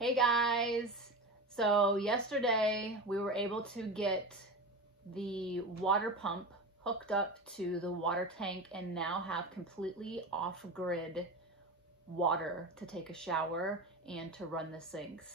Hey guys, so yesterday we were able to get the water pump hooked up to the water tank and now have completely off-grid water to take a shower and to run the sinks.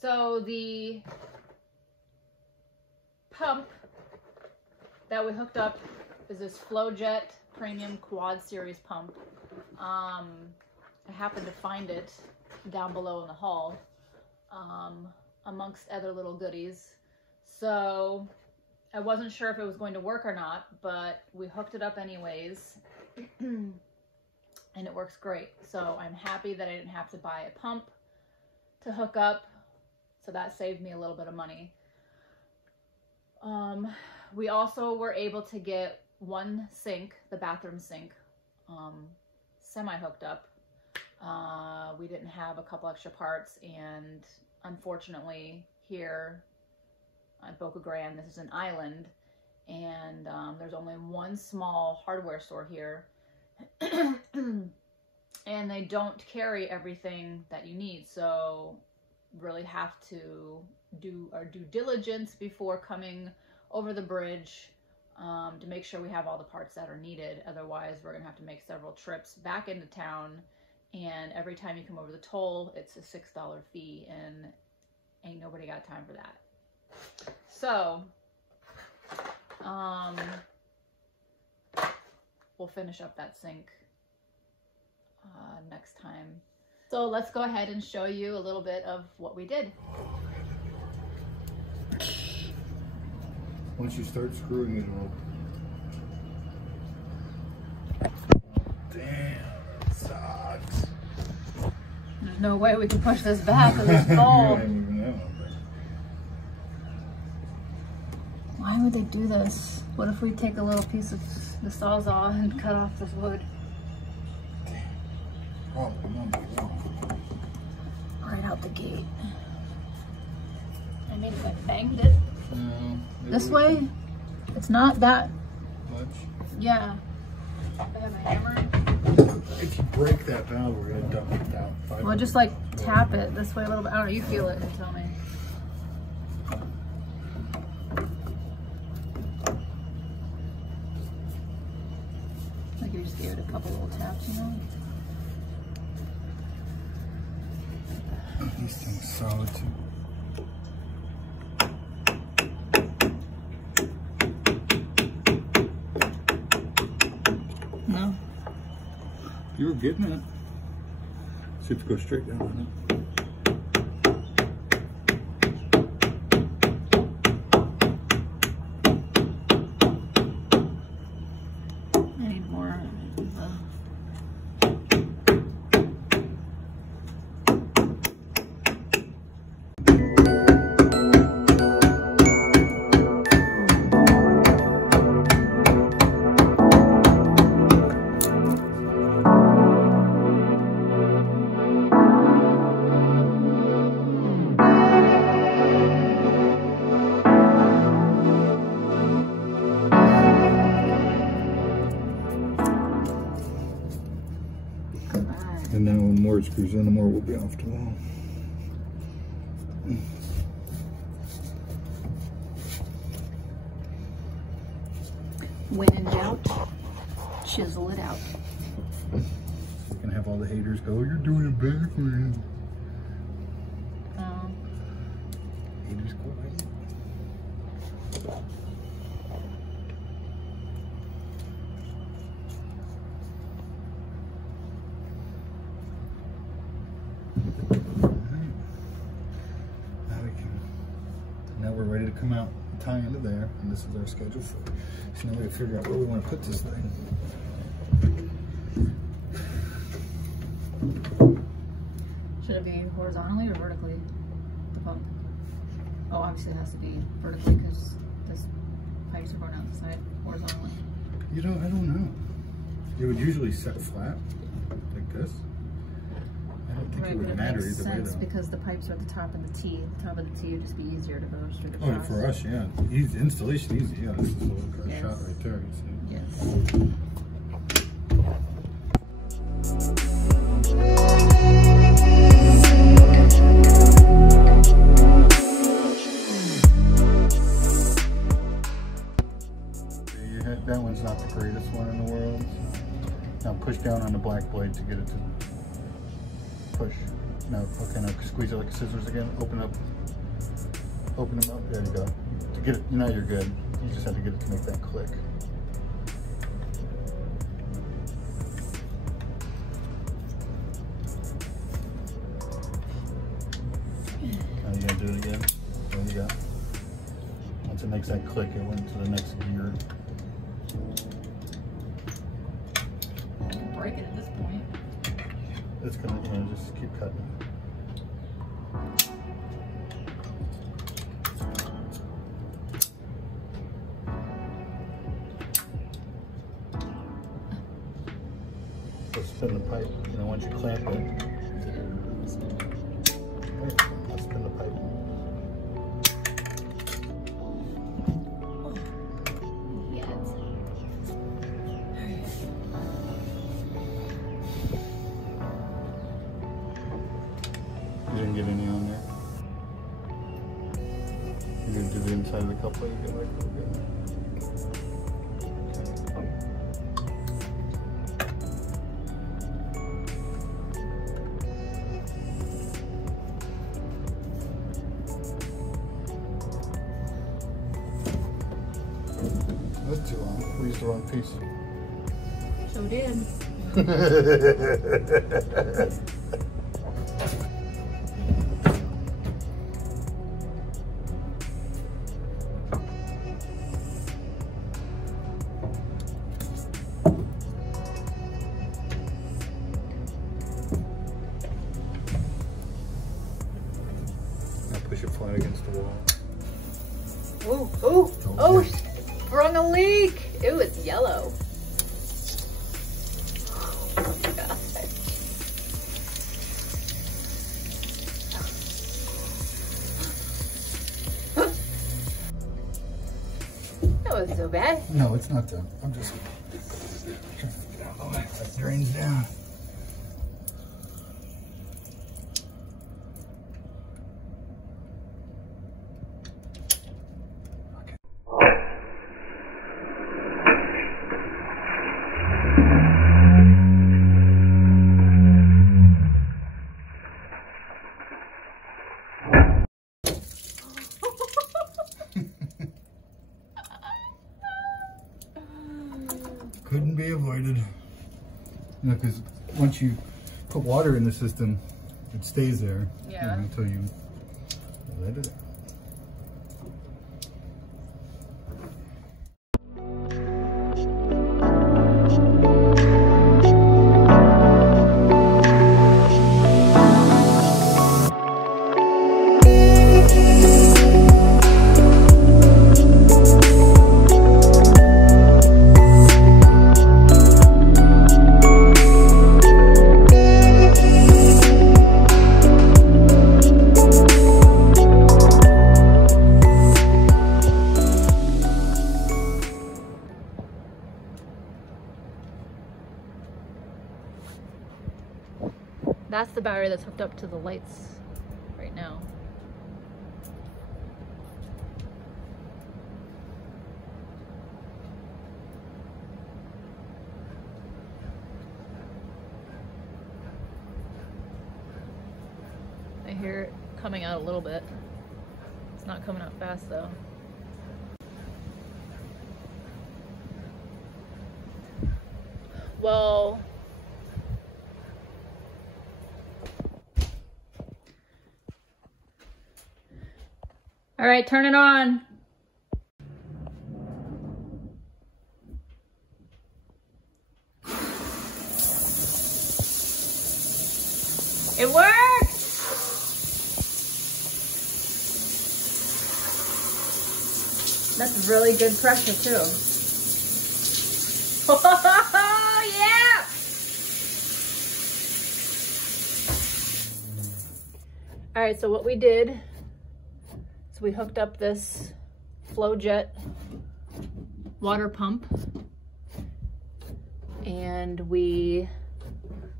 So the pump that we hooked up is this FlowJet Premium Quad Series pump. I happened to find it down below in the hall amongst other little goodies. So I wasn't sure if it was going to work or not, but we hooked it up anyways and it works great. So I'm happy that I didn't have to buy a pump to hook up. So that saved me a little bit of money. We also were able to get one sink, the bathroom sink, semi-hooked up. We didn't have a couple extra parts, and unfortunately here on Boca Grande, this is an island, and there's only one small hardware store here. And they don't carry everything that you need, so really have to do our due diligence before coming over the bridge to make sure we have all the parts that are needed. Otherwise, we're gonna have to make several trips back into town, and every time you come over the toll, it's a $6 fee, and ain't nobody got time for that. So we'll finish up that sink next time. So let's go ahead and show you a little bit of what we did. Once you start screwing it all. Damn, that sucks. There's no way we can push this back with this ball. Why would they do this? What if we take a little piece of the Sawzall and cut off this wood? Right out the gate. I mean, if I banged it this way, it's not that much. Yeah. I have a hammer. If you break that valve, we're gonna dump it down. Well, just like tap it this way a little bit. I don't know, you feel it and tell me. Like you just gave it a couple little taps, you know? These things solid too. No. You were getting it. See if you go straight down on it. I need more of the... And now when more it screws in, the more will be off the wall. When in doubt, chisel it out. You're gonna have all the haters go, "You're doing it backwards." Haters quiet. Now we're ready to come out and tie into there, and this is our schedule for it. So now we have to figure out where we want to put this thing. Should it be horizontally or vertically, the pump? Oh, obviously it has to be vertically because this pipes are going out the side horizontally. You know, I don't know. It would usually set flat, like this. I don't think it would matter either way though. Because the pipes are at the top of the T. The top of the T would just be easier to go straight across. Oh, for us, yeah. Easy, installation easy. Yeah, this is a little shot right there. You see? Yes. That one's not the greatest one in the world. Now push down on the black blade to get it to push. Now, okay, now squeeze it like scissors again. Open them up. There you go. To get it, now you're good. You just have to get it to make that click. Now you gotta do it again. There you go. Once it makes that click, it went to the next gear. Break it at this point. It's gonna, just keep cutting. So spin the pipe, once you clamp it. I'll spin the pipe. You didn't get any on there. You're going to do the inside of the cup plate again, like we're good. That's too long. We used the wrong piece. So did. Push it flat against the wall. Oh, sprung a leak. Ooh, it's yellow. Oh my God. That wasn't so bad. No, it's not that. I'm just trying to get out of the way. That drains down. Couldn't be avoided. Because once you put water in the system, it stays there until you let it out. That's the battery that's hooked up to the lights right now. I hear it coming out a little bit. It's not coming out fast though. Well, all right, turn it on. It worked! That's really good pressure too. Oh yeah! All right, so what we did is we hooked up this flow jet water pump and we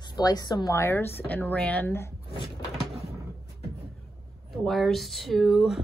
spliced some wires and ran the wires to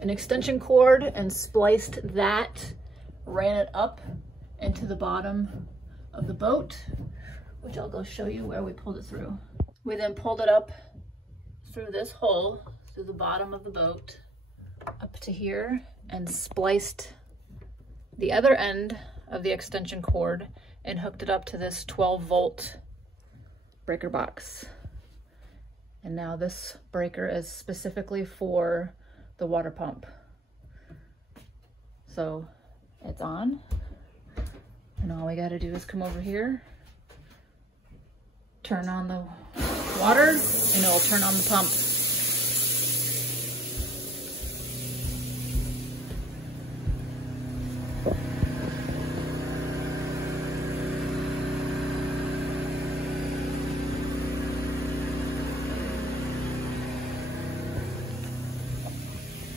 an extension cord and spliced that, ran it up into the bottom of the boat, which I'll go show you where we pulled it through. We then pulled it up through this hole, through the bottom of the boat, up to here, and spliced the other end of the extension cord and hooked it up to this 12-volt breaker box. And now this breaker is specifically for the water pump. So it's on, and all we gotta do is come over here, turn on the water, and it'll turn on the pump.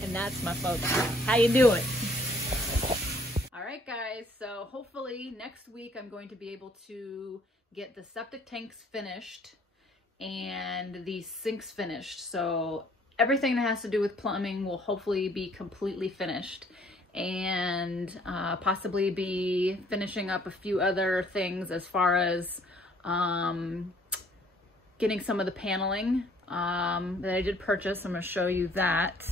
And that's my folks. How you doing? All right, guys. So hopefully next week I'm going to be able to get the septic tanks finished and the sinks finished. So everything that has to do with plumbing will hopefully be completely finished, and possibly be finishing up a few other things as far as getting some of the paneling that I did purchase. I'm going to show you that.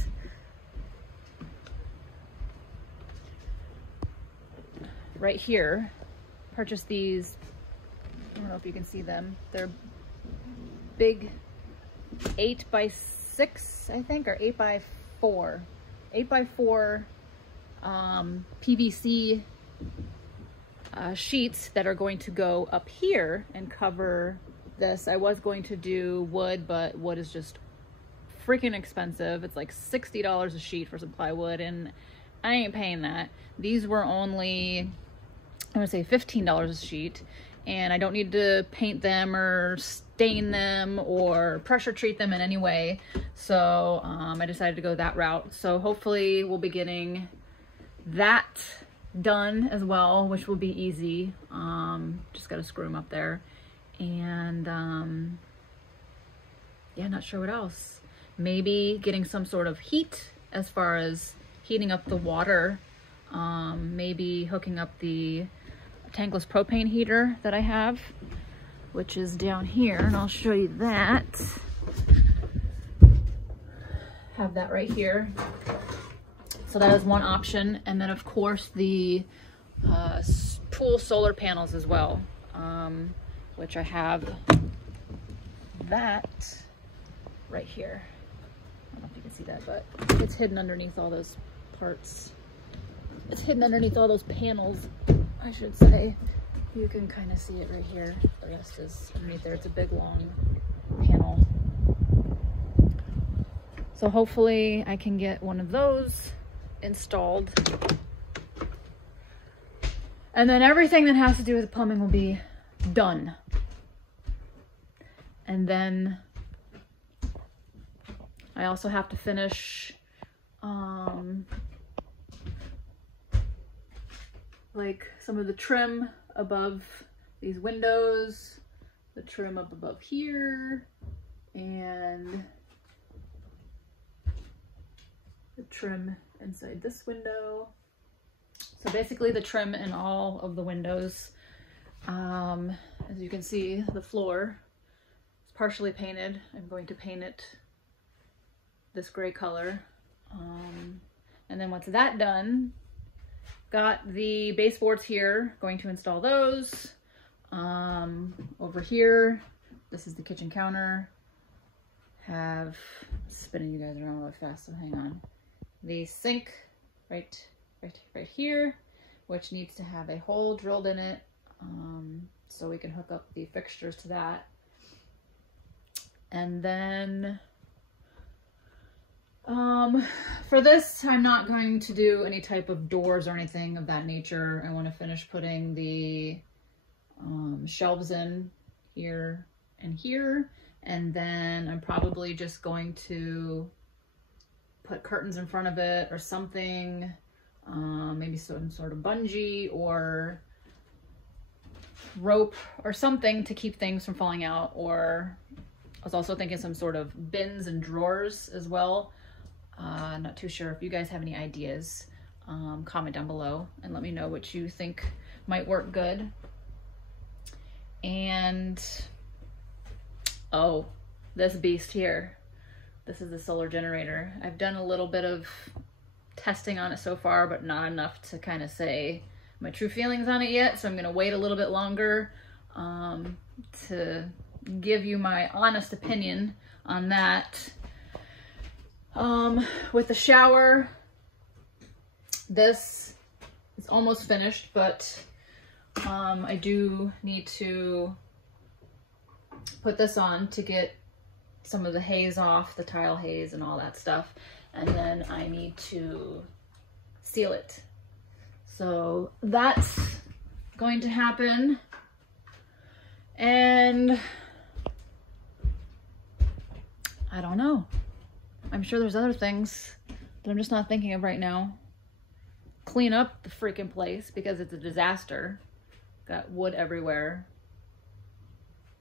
Right here, purchased these, I don't know if you can see them, they're big 8x6, I think, or 8x4 PVC sheets that are going to go up here and cover this. I was going to do wood, but wood is just freaking expensive. It's like $60 a sheet for some plywood, and I ain't paying that. These were only, I would say, $15 a sheet, and I don't need to paint them or stain them or pressure treat them in any way. So I decided to go that route. So hopefully we'll be getting that done as well, which will be easy. Just got to screw them up there. And yeah, not sure what else. Maybe getting some sort of heat as far as heating up the water. Maybe hooking up the tankless propane heater that I have, which is down here, and I'll show you that. Have that right here. So that is one option. And then of course the pool solar panels as well, which I have that right here. I don't know if you can see that, but it's hidden underneath all those parts. It's hidden underneath all those panels, I should say. You can kind of see it right here. The rest is underneath there. It's a big long panel. So hopefully I can get one of those installed. And then everything that has to do with the plumbing will be done. And then I also have to finish like some of the trim above these windows, the trim up above here, and the trim inside this window. So basically the trim in all of the windows. As you can see, the floor is partially painted. I'm going to paint it this gray color. And then once that's done, got the baseboards here, going to install those. Over here, this is the kitchen counter. Have, spinning you guys around really fast, so hang on. The sink right here, which needs to have a hole drilled in it, so we can hook up the fixtures to that. And then for this, I'm not going to do any type of doors or anything of that nature. I want to finish putting the shelves in here and here, And then I'm probably just going to put curtains in front of it or something, maybe some sort of bungee or rope or something to keep things from falling out. Or I was also thinking some sort of bins and drawers as well. Not too sure. If you guys have any ideas, comment down below and let me know what you think might work good. And oh, this beast here. This is the solar generator. I've done a little bit of testing on it so far, but not enough to kind of say my true feelings on it yet. So I'm gonna wait a little bit longer to give you my honest opinion on that. With the shower, this is almost finished, but I do need to put this on to get some of the haze off, the tile haze and all that stuff. And then I need to seal it. So that's going to happen. And I don't know. I'm sure there's other things that I'm just not thinking of right now. Clean up the freaking place because it's a disaster. Got wood everywhere.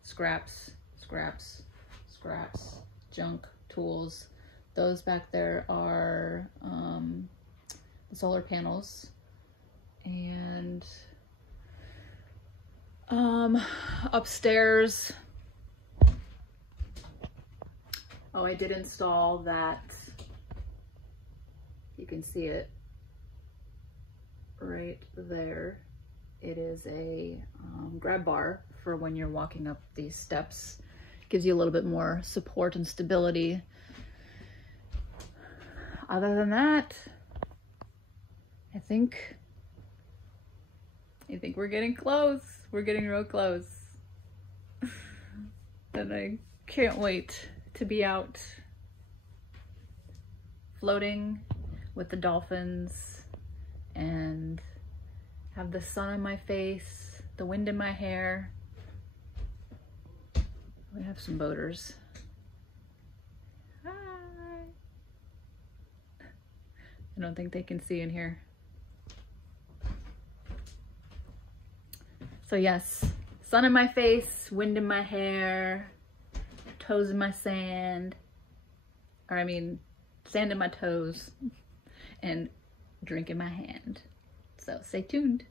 Scraps, scraps, scraps, junk, tools. Those back there are the solar panels. And upstairs, oh, I did install that. You can see it right there. It is a grab bar for when you're walking up these steps. Gives you a little bit more support and stability. Other than that, I think we're getting close. We're getting real close. And I can't wait to be out floating with the dolphins and have the sun on my face, the wind in my hair. We have some boaters. Hi. I don't think they can see in here. So yes, sun in my face, wind in my hair, toes in my sand, or I mean, sand in my toes, and drink in my hand. So stay tuned.